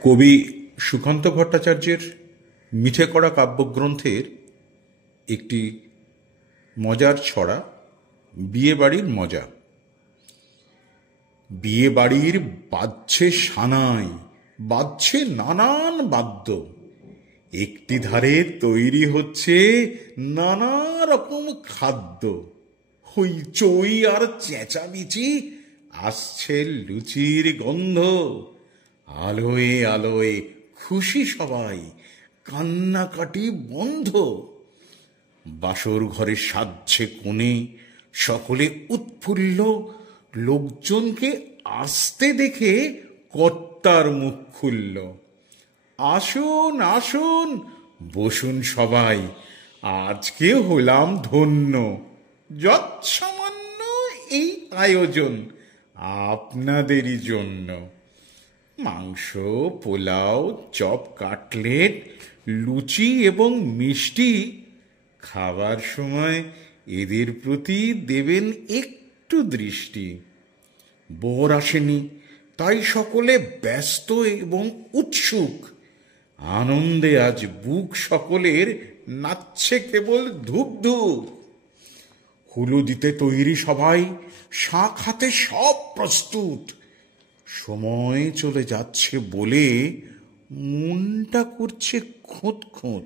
কবি সুকান্ত ভট্টাচার্যের মিঠে করা কাব্যগ্রন্থের একটি মজার ছড়া, বিয়ে বাড়ির মজা। বিয়ে বাড়ির বাজছে সানাই, বাজছে নানান বাদ্য, একটি ধারে তৈরি হচ্ছে নানা রকম খাদ্য। হইচই আর চেঁচামেচি, আসছে লুচির গন্ধ। আলোয় আলোয় খুশি সবাই, কান্নাকাটি বন্ধ। বাসর ঘরে সাজছে কোণে, সকলে উৎফুল্ল। লোকজনকে আসতে দেখে কর্তার মুখ খুলল। আসুন আসুন, বসুন সবাই, আজকে হলাম ধন্য। যৎসামান্য এই আয়োজন আপনাদেরই জন্য। মাংস, পোলাও, চপ, কাটলেট, লুচি এবং মিষ্টি। খাবার সময় এদের প্রতি দেবেন একটু দৃষ্টি। বর আসেনি, তাই সকলে ব্যস্ত এবং উৎসুক। আনন্দে আজ বুক সকলের নাচছে কেবল ধুক ধুক। হুলু দিতে তৈরি সবাই, শাঁখ হাতে সব প্রস্তুত। সময় চলে যাচ্ছে বলে মনটা করছে খোঁত খোঁত।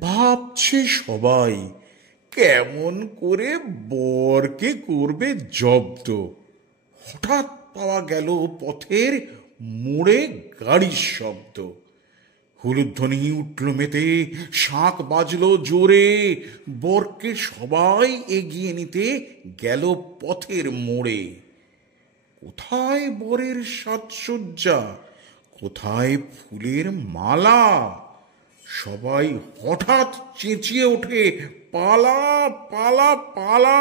ভাবছে সবাই কেমন করে বরকে করবে জব্দ। হঠাৎ পাওয়া গেল পথের মোড়ে গাড়ির শব্দ। হুলুধ্বনি উঠল মেতে, শাঁখ বাজলো জোরে। বরকে সবাই এগিয়ে নিতে গেল পথের মোড়ে। কোথায় বরের সাজসজ্জা, কোথায় ফুলের মালা? সবাই হঠাৎ চেঁচিয়ে ওঠে, পালা পালা পালা।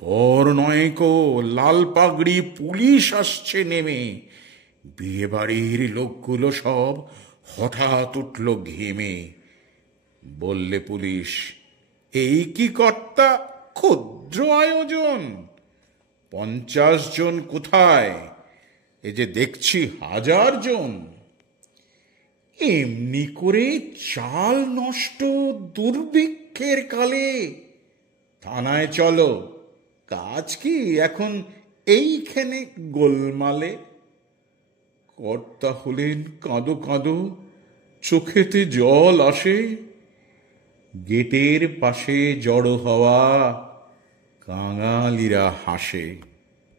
বর নয়কো, লাল পাগড়ি, পুলিশ আসছে নেমে। বিয়ে বাড়ির লোকগুলো সব হঠাৎ উঠল ঘেমে। বললে পুলিশ, এই কি কর্তা, ক্ষুদ্র আয়োজন? 50 জন কোথায়, এ যে দেখছি 1000 জন। এমনি করে চাল নষ্ট দুর্ভিক্ষের কালে। থানায় চলো, কাজ কি এখন এইখানে গোলমালে? কর্তা হলেন কাঁদো কাঁদো, চোখেতে জল আসে। গেটের পাশে জড়ো হওয়া কাঙালিরা হাসে।